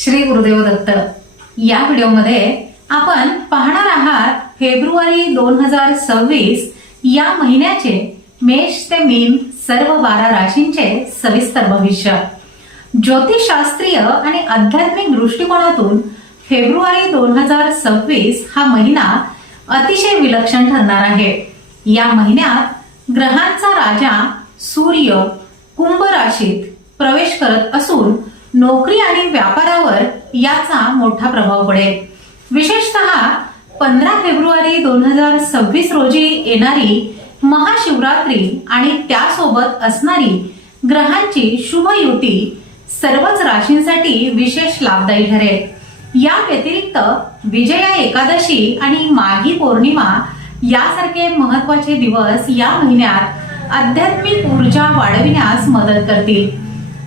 श्री गुरुदेव दत्त। या व्हिडिओमध्ये आपण पाहणार आहात फेब्रुवारी 2026 या महिन्याचे मेष ते मीन सर्व 12 राशींचे सविस्तर भविष्य। ज्योतिषशास्त्रीय आणि आध्यात्मिक दृष्टिकोनातून फेब्रुवारी 2026 हा महिना अतिशय विलक्षण ठरणार आहे। या महिन्यात ग्रहांचा राजा सूर्य कुंभ राशीत प्रवेश करत असून नोकरी आणि व्यापारावर याचा मोठा प्रभाव पडेल। विशेषतः 15 फेब्रुवारी 2026 रोजी येणारी महाशिवरात्री आणि त्यासोबत असणारी ग्रहांची शुभ युती सर्वच राशींसाठी विशेष लाभदायी ठरेल। या व्यतिरिक्त विजया एकादशी आणि माघी पौर्णिमा यासारखे महत्त्वाचे दिवस या महिन्यात आध्यात्मिक ऊर्जा वाढविण्यास मदत करतील।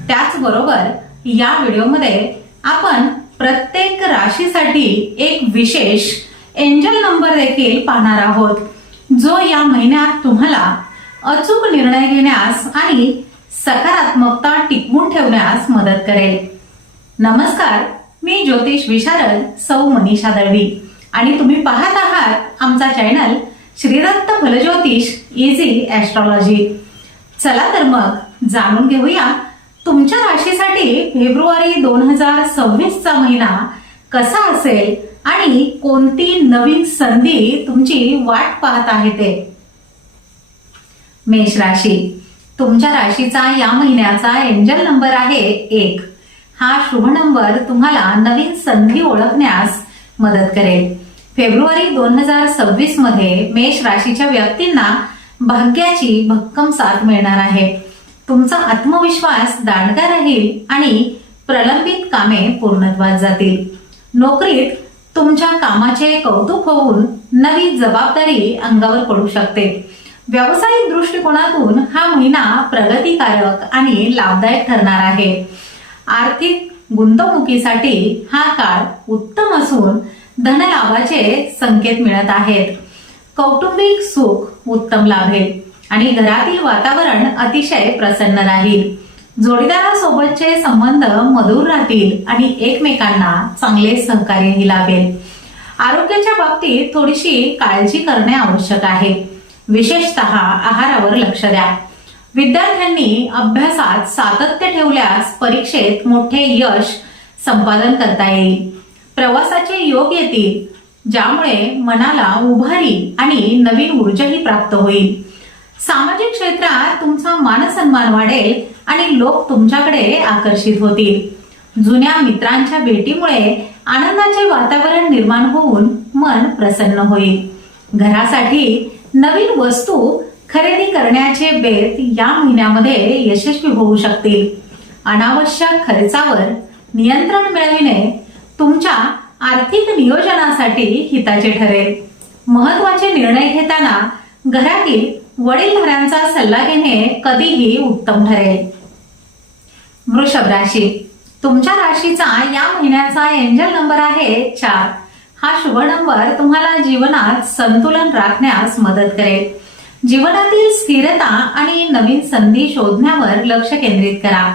त्याचबरोबर या व्हिडिओमध्ये आपण प्रत्येक राशीसाठी एक विशेष एंजल नंबर देखील पाहणार आहोत, जो या महिन्यात तुम्हाला अचूक निर्णय घेण्यास आणि सकारात्मकता टिकवून ठेवण्यास मदत करेल। नमस्कार, मी ज्योतिष विशारद सौ मनीषा दळवी आणि तुम्ही पाहत आहात आमचा चॅनल श्रीदत्त फलज्योतिष इझी ॲस्ट्रॉलॉजी। चला तर मग जाणून घेऊया तुमच्या राशीसाठी फेब्रुवारी 2026 चा महिना कसा असेल आणि कोणती नवीन संधी तुमची वाट पाहत आहे ते। मेष राशी, तुमच्या राशीचा या महिन्याचा एंजल नंबर आहे 1। हा शुभ नंबर तुम्हाला नवीन संधी ओळखण्यास मदत करेल। फेब्रुवारी 2026 मध्ये मेष राशीच्या व्यक्तींना भाग्याची भक्कम साथ मिळणार आहे। तुमचा आत्मविश्वास दांडगा राहील आणि प्रलंबित कामे पूर्णत्वास जातील। नोकरीत तुमच्या कामाचे कौतुक होऊन नवी जबाबदारी अंगावर पडू शकते। व्यावसायिक दृष्टिकोनातून हा महिना प्रगतिकारक आणि लाभदायक ठरणार आहे। आर्थिक गुंतवणुकीसाठी हा काळ उत्तम असून धनलाभाचे संकेत मिळत आहेत। कौटुंबिक सुख उत्तम लाभेल आणि घरातील वातावरण अतिशय प्रसन्न राहील। जोडीदारासोबतचे संबंध मधुर राहतील आणि एकमेकांना चांगले सहकार्यही लाभेल। आरोग्याच्या बाबतीत थोडीशी काळजी करणे आवश्यक आहे। विशेषतः आहारावर लक्ष द्या। विद्यार्थ्यांनी अभ्यासात सातत्य ठेवल्यास परीक्षेत मोठे यश संपादन करता येईल। प्रवासाचे योग येतील, ज्यामुळे मनाला उभारी आणि नवीन ऊर्जाही प्राप्त होईल। सामाजिक क्षेत्रात तुमचा मानसन्मान वाढेल आणि लोक तुमच्याकडे आकर्षित होतील। जुन्या मित्रांच्या भेटीमुळे आनंदाचे वातावरण निर्माण होऊन मन प्रसन्न होईल। घरासाठी नवीन वस्तू खरेदी करण्याचे बेत या महिन्यामध्ये यशस्वी होऊ शकतील। अनावश्यक खर्चावर नियंत्रण मिळविणे तुमच्या आर्थिक नियोजनासाठी हिताचे ठरेल। महत्त्वाचे निर्णय घेताना घरातील वडीलधाऱ्यांचा सल्ला घेणे कधीही उत्तम ठरेल। वृषभ राशी, तुमच्या राशीचा या महिन्याचा एंजल नंबर आहे 4। हा शुभ नंबर तुम्हाला जीवनात संतुलन राखण्यास मदत करेल। जीवनातील स्थिरता आणि नवीन संधी शोधण्यावर लक्ष केंद्रित करा।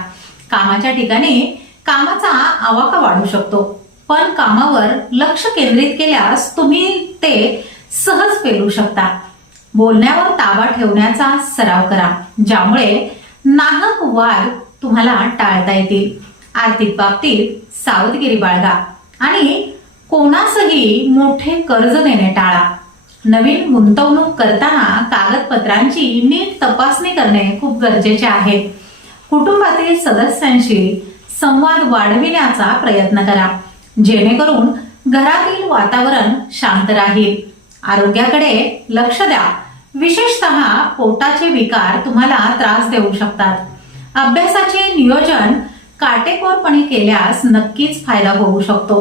कामाच्या ठिकाणी कामाचा आवाका वाढू शकतो, पण कामावर लक्ष केंद्रित केल्यास तुम्ही ते सहज पेलू शकता। बोलण्यावर ताबा ठेवण्याचा सराव करा, ज्यामुळे नाहक वाद तुम्हाला टाळता येतील। आर्थिक बाबतीत सावधगिरी बाळगा आणि कोणासही मोठे कर्ज देणे टाळा। नवीन गुंतवणूक करताना कागदपत्रांची नीट तपासणी करणे खूप गरजेचे आहे। कुटुंबातील सदस्यांशी संवाद वाढविण्याचा प्रयत्न करा, जेणेकरून घरातील वातावरण शांत राहील। आरोग्याकडे लक्ष द्या, विशेषतः पोटाचे विकार तुम्हाला त्रास देऊ शकतात। अभ्यासाचे नियोजन काटेकोरपणे केल्यास नक्कीच फायदा होऊ शकतो।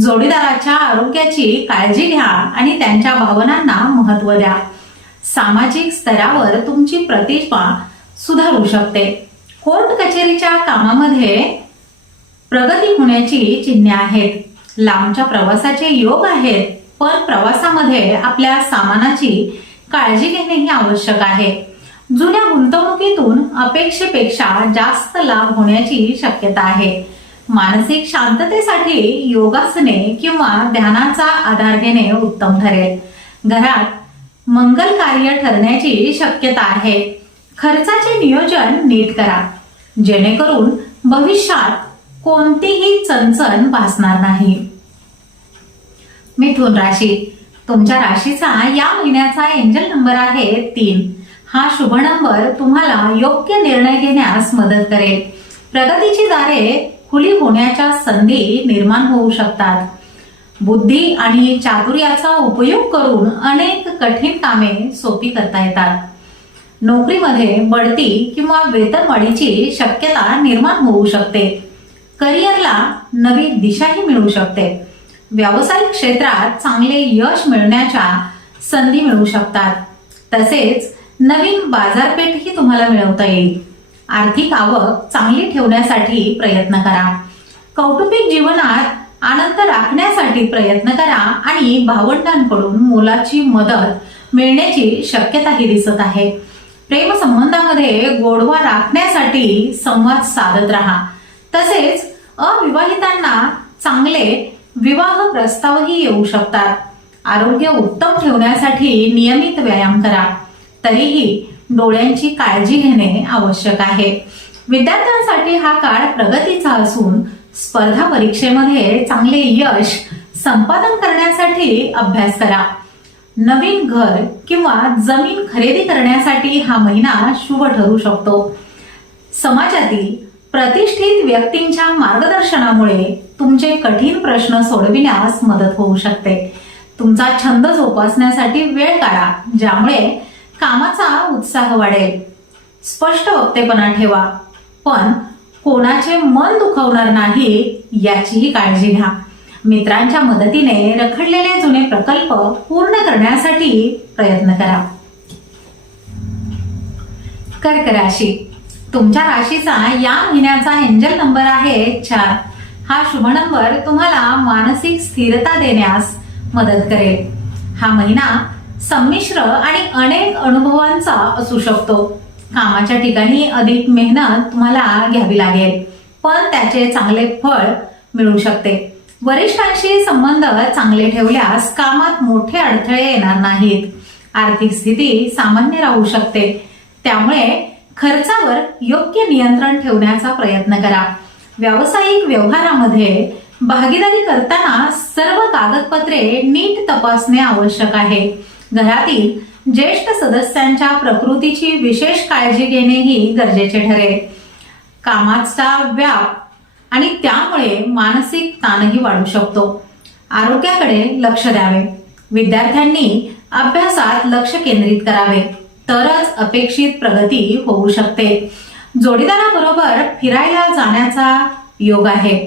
जोडीदाराच्या आरोग्याची काळजी घ्या आणि त्यांच्या भावनांना महत्त्व द्या। सामाजिक स्तरावर तुमची प्रतिमा सुधारू शकते। कोर्ट कचेरीच्या कामामध्ये प्रगती होण्याची चिन्हे आहेत। लांबच्या प्रवासाचे योग आहेत, पण प्रवासामध्ये आपल्या सामानाची काळजी घेणेही आवश्यक आहे। जुन्या गुंतवणुकीतून अपेक्षेपेक्षा जास्त लाभ होण्याची शक्यता आहे। मानसिक शांततेसाठी योगासने किंवा ध्यानाचा आधार घेणे उत्तम ठरेल. घरात मंगल कार्य ठरण्याची शक्यता आहे. खर्चाचे नियोजन नीट करा, जेणेकरून भविष्यात कोणतीही चणचण भासणार नाही. मिथुन राशी, तुमच्या राशीचा या महिन्याचा एंजल नंबर आहे 3. हा शुभ नंबर तुम्हाला योग्य निर्णय घेण्यास मदत करेल. प्रगतीची दारे खुली होण्याच्या संधी निर्माण होऊ शकतात. बुद्धी आणि चातुर्याचा उपयोग करून अनेक कठीण कामे सोपी करता येतात. नोकरीमध्ये बढती किंवा वेतनवाढीची शक्यता निर्माण होऊ शकते. करिअरला नवी दिशाही मिळू शकते. व्यावसायिक क्षेत्रात चांगले यश मिळण्याच्या संधी मिळू शकतात. तसेच नवीन बाजारपेठही तुम्हाला मिळवता येईल. आर्थिक आवक चांगली ठेवण्यासाठी प्रयत्न करा. कौटुंबिक जीवनात आनंद राखण्यासाठी प्रयत्न करा आणि भावंडांकडून मोलाची मदत मिळण्याची शक्यताही दिसत आहे. प्रेम संबंधामध्ये गोडवा राखण्यासाठी संवाद साधत राहा. तसेच अविवाहितांना चांगले विवाह प्रस्तावही येऊ शकतात. आरोग्य उत्तम ठेवण्यासाठी नियमित व्यायाम करा. तरीही डोळ्यांची काळजी घेणे आवश्यक आहे. विद्यार्थ्यांसाठी हा काळ प्रगतीचा असून स्पर्धा परीक्षेमध्ये चांगले यश संपादन करण्यासाठी अभ्यास करा. नवीन घर किंवा जमीन खरेदी करण्यासाठी हा महिना शुभ ठरू शकतो. समाजातील प्रतिष्ठित व्यक्तींच्या मार्गदर्शनामुळे तुमचे कठीण प्रश्न सोडविण्यास मदत होऊ शकते. तुमचा छंद जोपासण्यासाठी वेळ काढा, ज्यामुळे कामाचा उत्साह वाढेल. स्पष्ट वक्तेपणा ठेवा, पण कोणाचे मन दुखवणार नाही याचीही काळजी घ्या. मित्रांच्या मदतीने रखडलेले जुने प्रकल्प पूर्ण करण्यासाठी प्रयत्न करा. कर्क राशी, तुमच्या राशीचा या महिन्याचा एंजल नंबर आहे 4. हा शुभ नंबर तुम्हाला मानसिक स्थिरता देण्यास मदत करेल. हा महिना संमिश्र आणि अनेक अनुभवांचा असू शकतो. कामाच्या ठिकाणी अधिक मेहनत तुम्हाला घ्यावी लागेल, पण त्याचे चांगले फळ मिळू शकते. वरिष्ठांशी संबंध चांगले ठेवल्यास कामात मोठे अडथळे येणार नाहीत. आर्थिक स्थिती सामान्य राहू शकते, त्यामुळे खर्चावर योग्य नियंत्रण ठेवण्याचा प्रयत्न करा. व्यावसायिक व्यवहारामध्ये भागीदारी करताना सर्व कागदपत्रे नीट तपासणे आवश्यक आहे. घरातील ज्येष्ठ सदस्यांच्या प्रकृतीची विशेष काळजी घेणेही गरजेचे ठरेल. कामाचा व्याप आणि त्यामुळे मानसिक ताणही वाढू शकतो. आरोग्याकडे लक्ष द्यावे. विद्यार्थ्यांनी अभ्यासात लक्ष केंद्रित करावे, तरच अपेक्षित प्रगती होऊ शकते. जोडीदाराबरोबर फिरायला जाण्याचा योग आहे,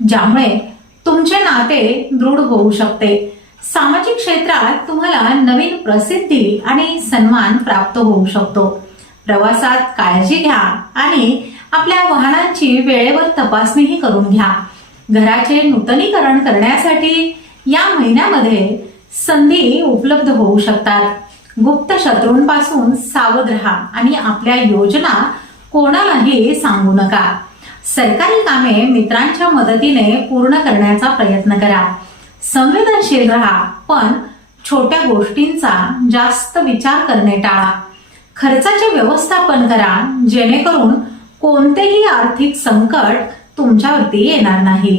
ज्यामुळे तुमचे नाते दृढ होऊ शकते. सामाजिक क्षेत्रात तुम्हाला नवीन प्रसिद्धी आणि सन्मान प्राप्त होऊ शकतो. प्रवासात काळजी घ्या आणि आपल्या वाहनांची वेळेवर तपासणीही करून घ्या. घराचे नूतनीकरण करण्यासाठी या महिन्यामध्ये संधी उपलब्ध होऊ शकतात. गुप्त शत्रूंपासून सावध राहा आणि आपल्या योजना कोणालाही सांगू नका. सरकारी कामे मित्रांच्या मदतीने पूर्ण करण्याचा प्रयत्न करा. संवेदनशील राहा, पण छोट्या गोष्टींचा जास्त विचार करणे टाळा. खर्चाचे व्यवस्थापन करा, जेणेकरून कोणतेही आर्थिक संकट तुमच्यावरती येणार नाही.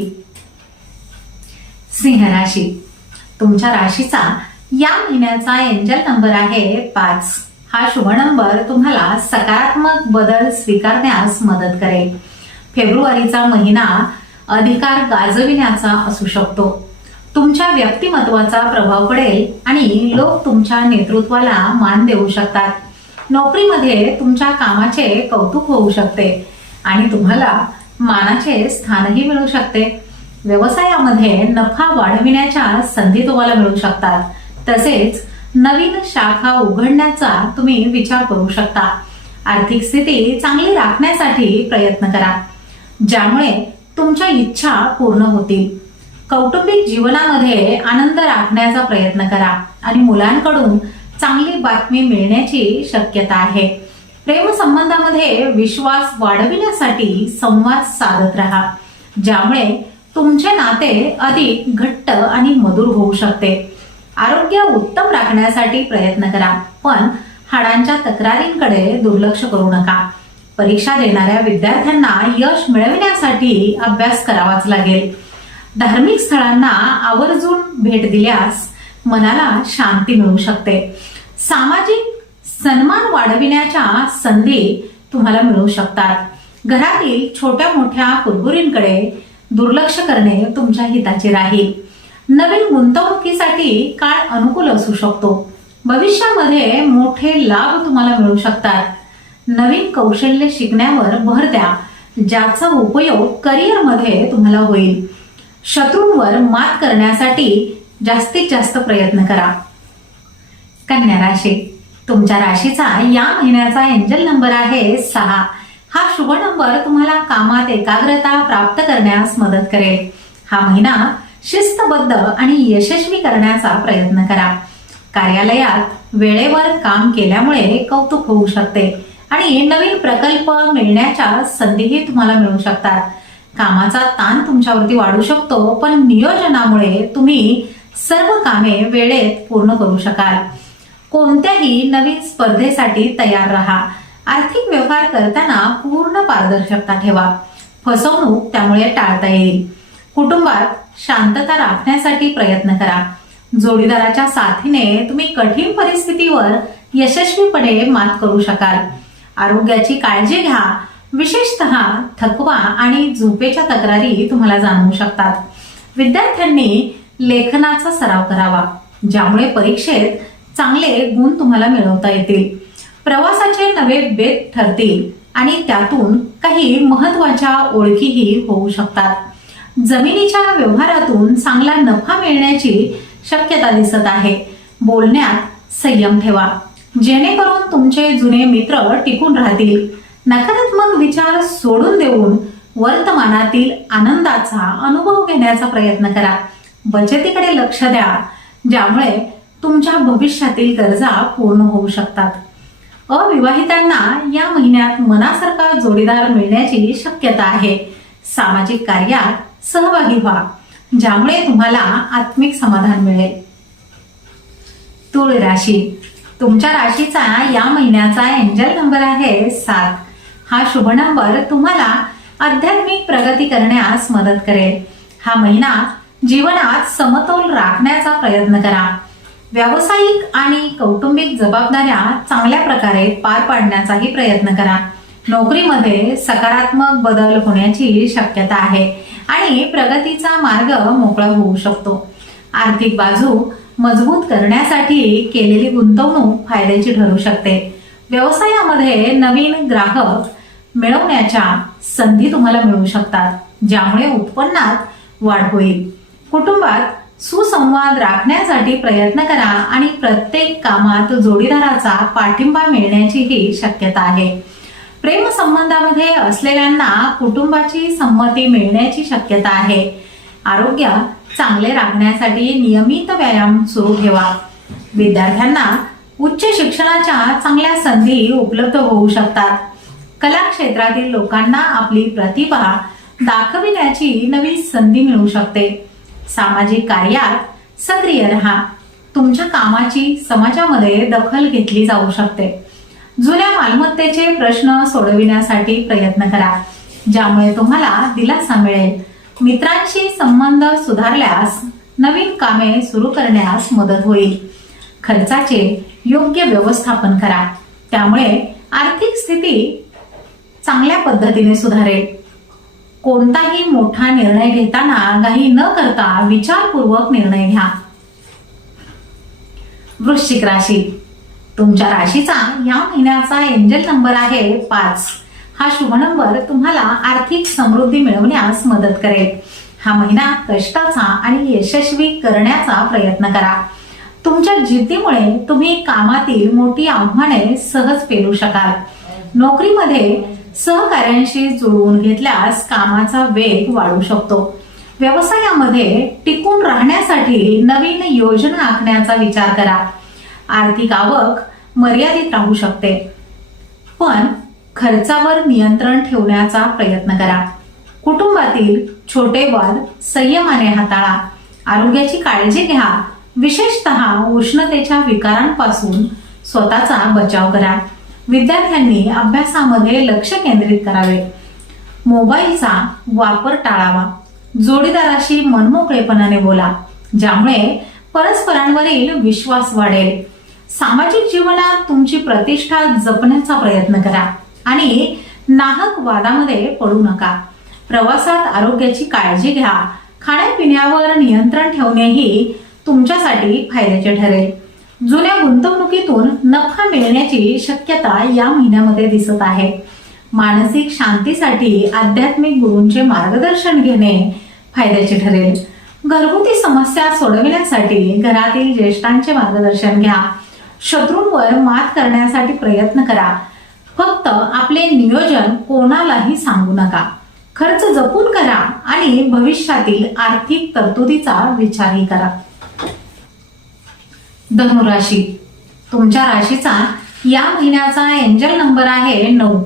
सिंह राशी, तुमच्या राशीचा या महिन्याचा एंजल नंबर आहे 5. हा शुभ नंबर तुम्हाला सकारात्मक बदल स्वीकारण्यास मदत करेल. फेब्रुवारीचा महिना अधिकार गाजविण्याचा असू शकतो. तुमच्या व्यक्तिमत्वाचा प्रभाव पडेल आणि लोक तुमच्या नेतृत्वाला मान देऊ शकतात. नोकरीमध्ये तुमच्या कामाचे कौतुक होऊ शकते आणि तुम्हाला मानाचे स्थानही मिळू शकते. व्यवसायामध्ये नफा वाढविण्याच्या संधी तुम्हाला मिळू शकतात. तसेच नवीन शाखा उघडण्याचा तुम्ही विचार करू शकता. आर्थिक स्थिती चांगली राखण्यासाठी प्रयत्न करा, ज्यामुळे तुमच्या इच्छा पूर्ण होतील. कौटुंबिक जीवनामध्ये आनंद राखण्याचा प्रयत्न करा आणि मुलांकडून चांगली बातमी मिळण्याची शक्यता आहे. प्रेम संबंधामध्ये विश्वास वाढविण्यासाठी संवाद साधत राहा. ज्यामुळे तुमचे नाते अधिक घट्ट आणि मधुर होऊ शकते. आरोग्य उत्तम राखण्यासाठी प्रयत्न करा, पण हाडांच्या तक्रारींकडे दुर्लक्ष करू नका. परीक्षा देणाऱ्या विद्यार्थ्यांना यश मिळविण्यासाठी अभ्यास करावाच लागेल. धार्मिक स्थळांना आवर्जून भेट दिल्यास मनाला शांती मिळू शकते. सामाजिक सन्मान वाढविण्याच्या संधी तुम्हाला मिळू शकतात. घरातील छोट्या मोठ्या कुरबुरींकडे दुर्लक्ष करणे तुमच्या हिताचे राहील. नवीन गुंतवणुकीसाठी काळ अनुकूल असू शकतो. भविष्यामध्ये मोठे लाभ तुम्हाला मिळू शकतात. नवीन कौशल्य शिकण्यावर भर द्या, ज्याचा उपयोग करिअरमध्ये तुम्हाला होईल. शत्रूंवर मात करण्यासाठी जास्तीत जास्त प्रयत्न करा. कन्या राशी, तुमच्या राशीचा या महिन्याचा एंजल नंबर आहे 6. हा शुभ नंबर तुम्हाला कामात एकाग्रता प्राप्त करण्यास मदत करेल. हा महिना शिस्तबद्ध आणि यशस्वी करण्याचा प्रयत्न करा. कार्यालयात वेळेवर काम केल्यामुळे कौतुक होऊ शकते आणि नवीन प्रकल्प मिळण्याच्या संधीही तुम्हाला मिळू शकतात. कामाचा ताण तुमच्यावरती वाढू शकतो, पण नियोजनामुळे तुम्ही सर्व कामे वेळेत पूर्ण करू शकाल. कोणत्याही नवीन स्पर्धेसाठी तयार राहा. आर्थिक व्यवहार करताना पूर्ण पारदर्शकता ठेवा. फसवणूक त्यामुळे टाळता येईल. कुटुंबात शांतता राखण्यासाठी प्रयत्न करा. जोडीदाराच्या साथीने तुम्ही कठीण परिस्थितीवर यशस्वीपणे मात करू शकाल. आरोग्याची काळजी घ्या. विशेषतः थकवा आणि झोपेच्या तक्रारी तुम्हाला जाणवू शकतात. विद्यार्थ्यांनी लेखनाचा सराव करावा, ज्यामुळे परीक्षेत चांगले गुण तुम्हाला मिळवता येतील. प्रवासाचे नवे बेत ठरतील आणि त्यातून काही महत्वाच्या ओळखीही होऊ शकतात. जमिनीच्या व्यवहारातून चांगला नफा मिळण्याची शक्यता दिसत आहे. बोलण्यात संयम ठेवा, जेणेकरून तुमचे जुने मित्र टिकून राहतील. नकारात्मक विचार सोडून देऊन वर्तमानातील आनंदाचा अनुभव घेण्याचा प्रयत्न करा. बचतीकडे लक्ष द्या, ज्यामुळे तुमच्या भविष्यातील गरजा पूर्ण होऊ शकतात. अविवाहितांना या महिन्यात मनासारखा जोडीदार मिळण्याची शक्यता आहे. सामाजिक कार्यात सहभागी व्हा, ज्यामुळे तुम्हाला आत्मिक समाधान मिळेल. तुळ राशी, तुमच्या राशीचा या महिन्याचा एंजल नंबर आहे 7. हा शुभ नंबर तुम्हाला आध्यात्मिक प्रगती करण्यास मदत करेल. हा महिना जीवनात समतोल राखण्याचा प्रयत्न करा. व्यावसायिक आणि कौटुंबिक जबाबदाऱ्या चांगल्या प्रकारे पार पाडण्याचाही प्रयत्न करा. नोकरीमध्ये सकारात्मक बदल होण्याची शक्यता आहे आणि प्रगतीचा मार्ग मोकळा होऊ शकतो. आर्थिक बाजू मजबूत करण्यासाठी केलेली गुंतवणूक फायद्याची ठरू शकते. व्यवसायामध्ये नवीन ग्राहक मिळवण्याच्या संधी तुम्हाला मिळू शकतात, ज्यामुळे उत्पन्नात वाढ होईल. कुटुंबात सुसंवाद राखण्यासाठी प्रयत्न करा आणि प्रत्येक कामात जोडीदाराचा पाठिंबा मिळण्याचीही शक्यता आहे. प्रेम संबंधामध्ये असलेल्यांना कुटुंबाची संमती मिळण्याची शक्यता आहे. आरोग्य चांगले राखण्यासाठी नियमित व्यायाम सुरू ठेवा. विद्यार्थ्यांना उच्च शिक्षणाच्या चांगल्या संधी उपलब्ध होऊ शकतात. कला क्षेत्रातील लोकांना आपली प्रतिभा दाखविण्याची नवी संधी मिळू शकते. सामाजिक कार्यात सक्रिय राहा. तुमच्या कामाची समाजामध्ये दखल घेतली जाऊ शकते. जुन्या मालमत्तेचे प्रश्न सोडविण्यासाठी प्रयत्न करा, ज्यामुळे तुम्हाला दिलासा मिळेल. मित्रांशी संबंध सुधारल्यास नवीन कामे सुरू करण्यास मदत होईल. खर्चाचे योग्य व्यवस्थापन करा, त्यामुळे आर्थिक स्थिती चांगल्या पद्धतीने सुधारेल. कोणताही मोठा निर्णय घेताना घाई न करता विचारपूर्वक निर्णय घ्या. वृश्चिक राशी, तुमच्या राशीचा या महिन्याचा एंजल नंबर आहे 5. हा शुभ नंबर तुम्हाला आर्थिक समृद्धी मिळवण्यास मदत करेल. हा महिना कष्टाचा आणि यशस्वी करण्याचा प्रयत्न करा. तुमच्या जिद्दीमुळे तुम्ही कामातील मोठी आव्हाने सहज पेलू शकाल. नोकरीमध्ये सहकार्यांशी जुळवून घेतल्यास कामाचा वेग वाढू शकतो. व्यवसायामध्ये टिकून राहण्यासाठी नवीन योजना आखण्याचा विचार करा. आर्थिक आवक मर्यादित राहू शकते, पण खर्चावर नियंत्रण ठेवण्याचा प्रयत्न करा. कुटुंबातील छोटे वाद संयमाने हाताळा. आरोग्याची काळजी घ्या. विशेषतः उष्णतेच्या विकारांपासून स्वतःचा बचाव करा. विद्यार्थ्यांनी अभ्यासामध्ये लक्ष केंद्रित करावे. मोबाईलचा वापर टाळावा. जोडीदाराशी मनमोकळेपणाने बोला, ज्यामुळे परस्परांवरील विश्वास वाढेल. सामाजिक जीवनात तुमची प्रतिष्ठा जपण्याचा प्रयत्न करा आणि नाहक वादामध्ये पडू नका. प्रवासात आरोग्याची काळजी घ्या. खाण्यापिण्यावर नियंत्रण ठेवणेही तुमच्यासाठी फायद्याचे ठरेल. जुन्या गुंतवणुकीतून नफा मिळण्याची शक्यता या महिन्यामध्ये दिसत आहे. मानसिक शांतीसाठी आध्यात्मिक गुरूंचे मार्गदर्शन घेणे फायद्याचे ठरेल. घरगुती समस्या सोडविण्यासाठी घरातील ज्येष्ठांचे मार्गदर्शन घ्या. शत्रूंवर मात करण्यासाठी प्रयत्न करा. फक्त आपले नियोजन कोणालाही सांगू नका. खर्च जपून करा आणि भविष्यातील आर्थिक तरतुदीचा विचारही करा. धनुराशी, तुमच्या राशीचा या महिन्याचा एंजल नंबर आहे 9.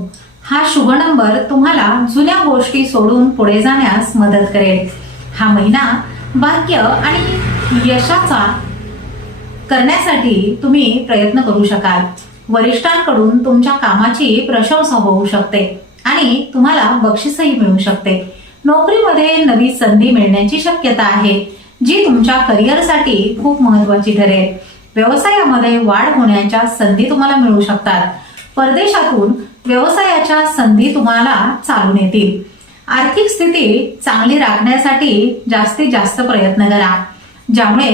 हा शुभ नंबर तुम्हाला जुन्या गोष्टी सोडून पुढे जाण्यास मदत करेल. हा महिना भाग्य आणि यशाचा करण्यासाठी तुम्ही प्रयत्न करू शकाल. वरिष्ठांकडून तुमच्या कामाची प्रशंसा होऊ शकते आणि तुम्हाला बक्षीसही मिळू शकते. नोकरीमध्ये नवी संधी मिळण्याची शक्यता आहे, जी तुमच्या करिअरसाठी खूप महत्वाची ठरेल. व्यवसायामध्ये वाढ होण्याच्या संधी तुम्हाला मिळू शकतात. परदेशातून व्यवसायाच्या संधी तुम्हाला चालून येतील. आर्थिक स्थिती चांगली राखण्यासाठी जास्तीत जास्त प्रयत्न करा, ज्यामुळे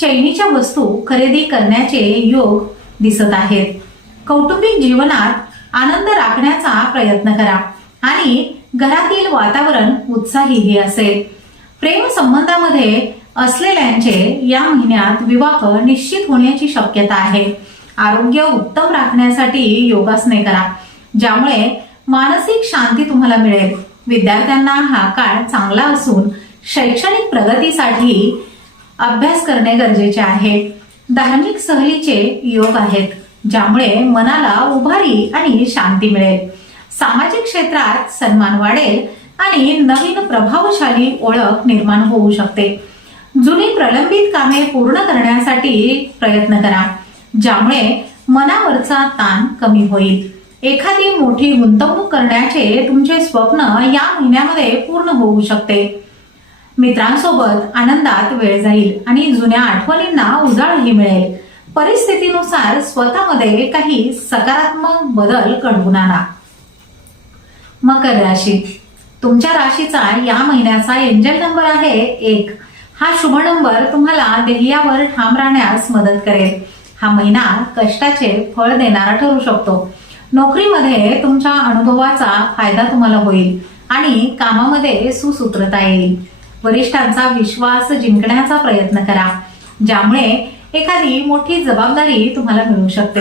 चैनीच्या वस्तू खरेदी करण्याचे योग दिसत आहेत. कौटुंबिक जीवनात आनंद राखण्याचा प्रयत्न करा आणि घरातील वातावरण उत्साहीही असेल. प्रेम संबंधामध्ये असलेल्यांचे या महिन्यात विवाह निश्चित होण्याची शक्यता आहे. आरोग्य उत्तम राखण्यासाठी योगासने करा, ज्यामुळे मानसिक शांती तुम्हाला मिळेल. विद्यार्थ्यांना हा काळ चांगला असून शैक्षणिक प्रगतीसाठी अभ्यास करणे गरजेचे आहे. धार्मिक सहलीचे योग आहेत, ज्यामुळे मनाला उभारी आणि शांती मिळेल. सामाजिक क्षेत्रात सन्मान वाढेल आणि नवीन प्रभावशाली ओळख निर्माण होऊ शकते. जुनी प्रलंबित कामे पूर्ण करण्यासाठी प्रयत्न करा, ज्यामुळे मनावरचा ताण कमी होईल. एखादी मोठी गुंतवणूक करण्याचे तुमचे स्वप्न या महिन्यामध्ये पूर्ण होऊ शकते. मित्रांसोबत आनंदात वेळ जाईल आणि जुन्या आठवणींना उजाळही मिळेल. परिस्थितीनुसार स्वतःमध्ये काही सकारात्मक बदल घडवून आणा. मकर राशी, तुमच्या राशीचा या महिन्याचा एंजल नंबर आहे 1. हा शुभ नंबर तुम्हाला ध्येयावर ठाम राहण्यास मदत करेल. हा महिना कष्टाचे फळ देणारा ठरू शकतो. नोकरीमध्ये तुमच्या अनुभवाचा फायदा तुम्हाला होईल आणि कामामध्ये सुसूत्रता येईल. वरिष्ठांचा विश्वास जिंकण्याचा प्रयत्न करा, ज्यामुळे एखादी मोठी जबाबदारी तुम्हाला मिळू शकते.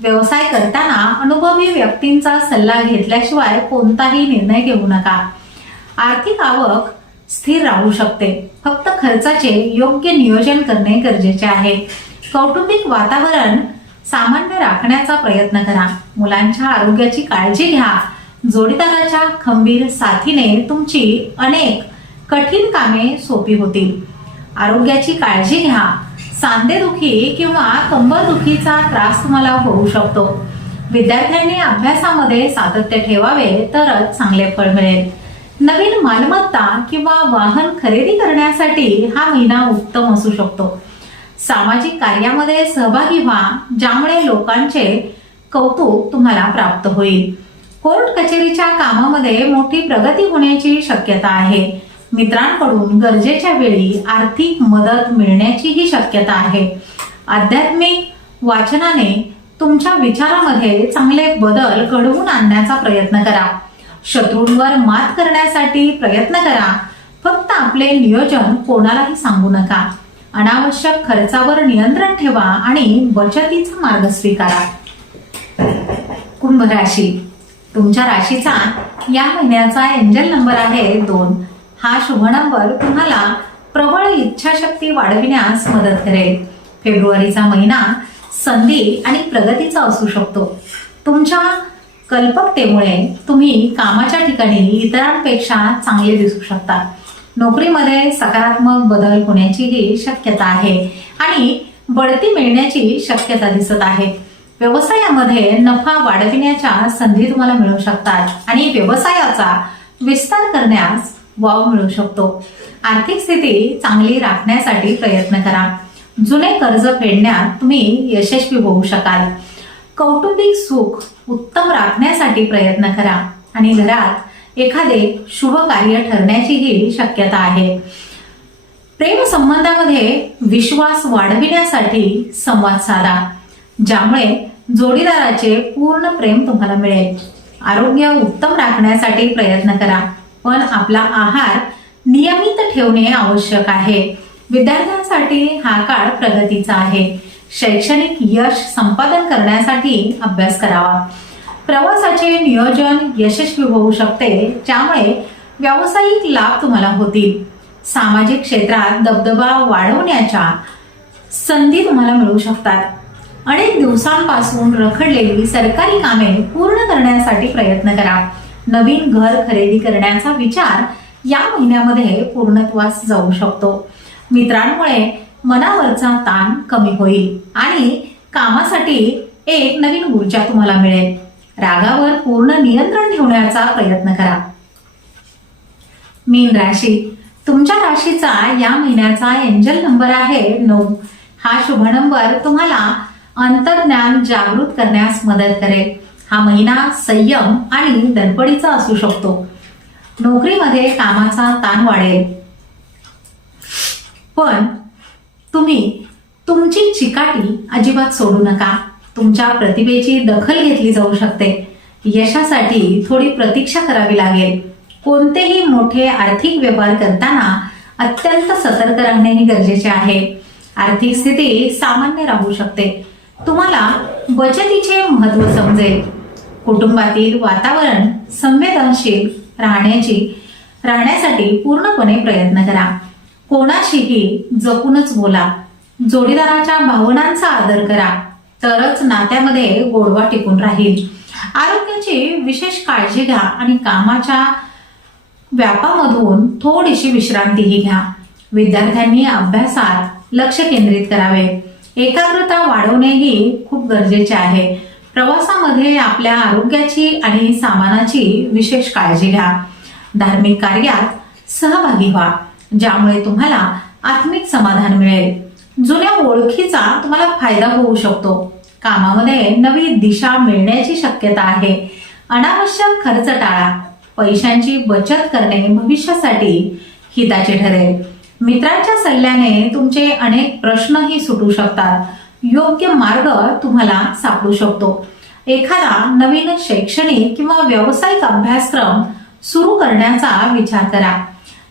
व्यवसाय करताना अनुभवी व्यक्तींचा सल्ला घेतल्याशिवाय कोणताही निर्णय घेऊ नका. आर्थिक आवक स्थिर राहू शकते. फक्त खर्चाचे योग्य नियोजन करणे गरजेचे आहे. कौटुंबिक वातावरण सामान्य राखण्याचा प्रयत्न करा. मुलांच्या आरोग्याची काळजी घ्या. जोडीदाराच्या खंबीर साथीने तुमची अनेक कठीण कामे सोपी होतील. आरोग्याची काळजी घ्या. सांधेदुखी किंवा कंबरदुखीचा त्रास तुम्हाला होऊ शकतो. विद्यार्थ्यांनी अभ्यासामध्ये सातत्य ठेवावे तरच चांगले फळ मिळेल. नवीन मालमत्ता किंवा वाहन खरेदी करण्यासाठी हा महिना उत्तम असू शकतो. सामाजिक कार्यामध्ये सहभागी व्हा, ज्यामुळे लोकांचे कौतुक तुम्हाला प्राप्त होईल. कोर्ट कचेरीच्या कामामध्ये मोठी प्रगती होण्याची शक्यता आहे. मित्रांकडून गरजेच्या वेळी आर्थिक मदत मिळण्याचीही शक्यता आहे. आध्यात्मिक वाचनाने तुमच्या विचारामध्ये चांगले बदल घडवून आणण्याचा प्रयत्न करा. शत्रूंवर मात करण्यासाठी प्रयत्न करा. फक्त आपले नियोजन कोणालाही सांगू नका. अनावश्यक खर्चावर नियंत्रण ठेवा आणि बचतीचा मार्ग स्वीकारा. कुंभ राशी, तुमच्या राशीचा या महिन्याचा एंजल नंबर आहे 2. हा शुभ नंबर तुम्हाला प्रबळ इच्छाशक्ती वाढविण्यास मदत करेल. फेब्रुवारीचा महिना संधी आणि प्रगतीचा असू शकतो. तुमच्या कल्पकतेमुळे तुम्ही कामाच्या ठिकाणी इतरांपेक्षा चांगले दिसू शकता. नोकरीमध्ये सकारात्मक बदल होण्याचीही शक्यता आहे आणि बढती मिळण्याची शक्यता दिसत आहे. व्यवसायामध्ये नफा वाढविण्याच्या संधी तुम्हाला मिळू शकतात आणि व्यवसायाचा विस्तार करण्यास वाव मिळू शकतो. आर्थिक स्थिती चांगली राखण्यासाठी प्रयत्न करा. जुने कर्ज फेडण्यात तुम्ही यशस्वी होऊ शकाल. कौटुंबिक सुख उत्तम राखण्यासाठी प्रयत्न करा आणि घरात एखादे शुभ कार्य ठरण्याचीही शक्यता आहे. प्रेम संबंधामध्ये विश्वास वाढविण्यासाठी संवाद साधा, ज्यामुळे जोडीदाराचे पूर्ण प्रेम तुम्हाला मिळेल. आरोग्य उत्तम राखण्यासाठी प्रयत्न करा, पण आपला आहार नियमित ठेवणे आवश्यक आहे. विद्यार्थ्यांसाठी हा काळ प्रगतीचा आहे. शैक्षणिक यश संपादन करण्यासाठी अभ्यास करावा. प्रवासाचे नियोजन यशस्वी होऊ शकते, ज्यामुळे व्यावसायिक लाभ तुम्हाला होतील. सामाजिक क्षेत्रात दबदबा वाढवण्याच्या संधी तुम्हाला मिळू शकतात. अनेक दिवसांपासून रखडलेली सरकारी कामे पूर्ण करण्यासाठी प्रयत्न करा. नवीन घर खरेदी करण्याचा विचार या महिन्यामध्ये पूर्णत्वास जाऊ शकतो. मित्रांमुळे मनावरचा ताण कमी होईल आणि कामासाठी एक नवीन ऊर्जा तुम्हाला मिळेल. रागावर पूर्ण नियंत्रण ठेवण्याचा प्रयत्न करा. मीन राशी, तुमच्या राशीचा या महिन्याचा एंजल नंबर आहे 9. हा शुभ नंबर तुम्हाला अंतर्ज्ञान जागृत करण्यास मदत करेल. हा महिना संयम आणि धडपडीचा असू शकतो. नोकरीमध्ये कामाचा ताण वाढेल, पण तुम्ही तुमची चिकाटी अजिबात सोडू नका. तुमच्या प्रतिभेची दखल घेतली जाऊ शकते. यशासाठी थोडी प्रतीक्षा करावी लागेल. कोणतेही मोठे आर्थिक व्यवहार करताना अत्यंत सतर्क राहणेही गरजेचे आहे. आर्थिक स्थिती सामान्य राहू शकते. तुम्हाला बचतीचे महत्त्व समजेल. कुटुंबातील वातावरण संवेदनशील राहण्यासाठी पूर्णपणे प्रयत्न करा. कोणाशीही जपूनच बोला. जोडीदाराच्या भावनांचा आदर करा, तरच नात्यामध्ये गोडवा टिकून राहील. आरोग्याची विशेष काळजी घ्या आणि कामाच्या व्यापामधून थोडीशी विश्रांतीही घ्या. विद्यार्थ्यांनी अभ्यासात लक्ष केंद्रित करावे. एकाग्रता वाढवणेही खूप गरजेचे आहे. प्रवासामध्ये आपल्या आरोग्याची आणि सामानाची विशेष काळजी घ्या. धार्मिक कार्यात सहभागी व्हा, ज्यामुळे तुम्हाला आत्मिक समाधान मिळेल. जुन्या ओळखीचा तुम्हाला फायदा होऊ शकतो. कामामध्ये नवी दिशा मिळण्याची शक्यता आहे. अनावश्यक खर्च टाळा. पैशांची बचत करणे भविष्यासाठी हिताचे ठरेल. मित्रांच्या सल्ल्याने तुमचे अनेक प्रश्नही सुटू शकतात. योग्य मार्ग तुम्हाला सापडू शकतो. एखादा नवीन शैक्षणिक किंवा व्यावसायिक अभ्यासक्रम सुरू करण्याचा विचार करा.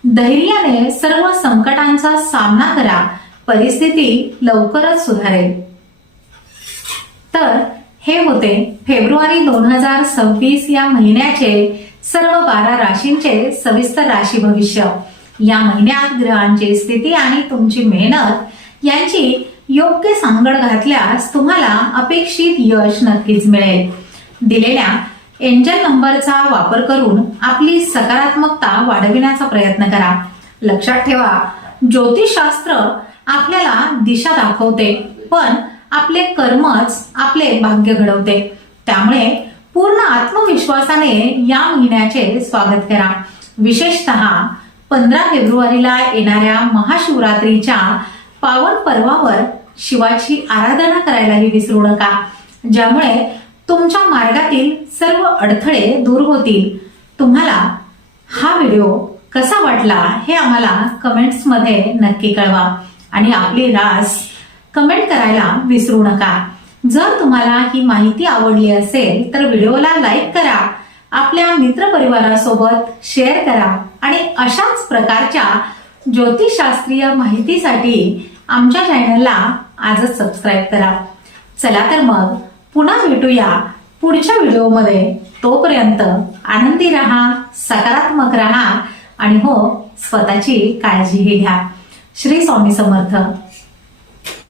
धैर्याने सर्व संकटांचा सामना करा. परिस्थिती लवकरच सुधारेल. तर हे होते फेब्रुवारी 2026 या महिन्याचे सर्व 12 राशींचे सविस्तर राशी भविष्य. या महिन्यात ग्रहांची स्थिती आणि तुमची मेहनत यांची योग्य सांगड घातल्यास तुम्हाला अपेक्षित यश नक्कीच मिळेल. दिलेल्या एंजल नंबरचा वापर करून आपली सकारात्मकता वाढविण्याचा प्रयत्न करा. लक्षात ठेवा, ज्योतिषशास्त्र आपल्याला दिशा दाखवते, पण आपले कर्मच आपले भाग्य घडवते. त्यामुळे पूर्ण आत्मविश्वासाने या महिन्याचे स्वागत करा. विशेषतः 15 फेब्रुवारीला येणाऱ्या महाशिवरात्रीच्या पावन पर्वावर शिवाची आराधना करायलाही विसरू नका, ज्यामुळे तुमच्या मार्गातील सर्व अडथळे दूर होतील. तुम्हाला हा व्हिडिओ कसा वाटला हे आम्हाला कमेंट्समध्ये नक्की कळवा आणि आपली रास कमेंट करायला विसरू नका. जर तुम्हाला ही माहिती आवडली असेल तर व्हिडिओला लाईक करा, आपल्या मित्रपरिवारासोबत शेअर करा आणि अशाच प्रकारच्या ज्योतिषशास्त्रीय माहितीसाठी आमच्या चॅनलला आजच सबस्क्राईब करा. चला तर मग पुन्हा भेटूया पुढच्या व्हिडिओमध्ये. तोपर्यंत आनंदी राहा, सकारात्मक राहा आणि हो, स्वतःची काळजीही घ्या. श्री स्वामी समर्थ.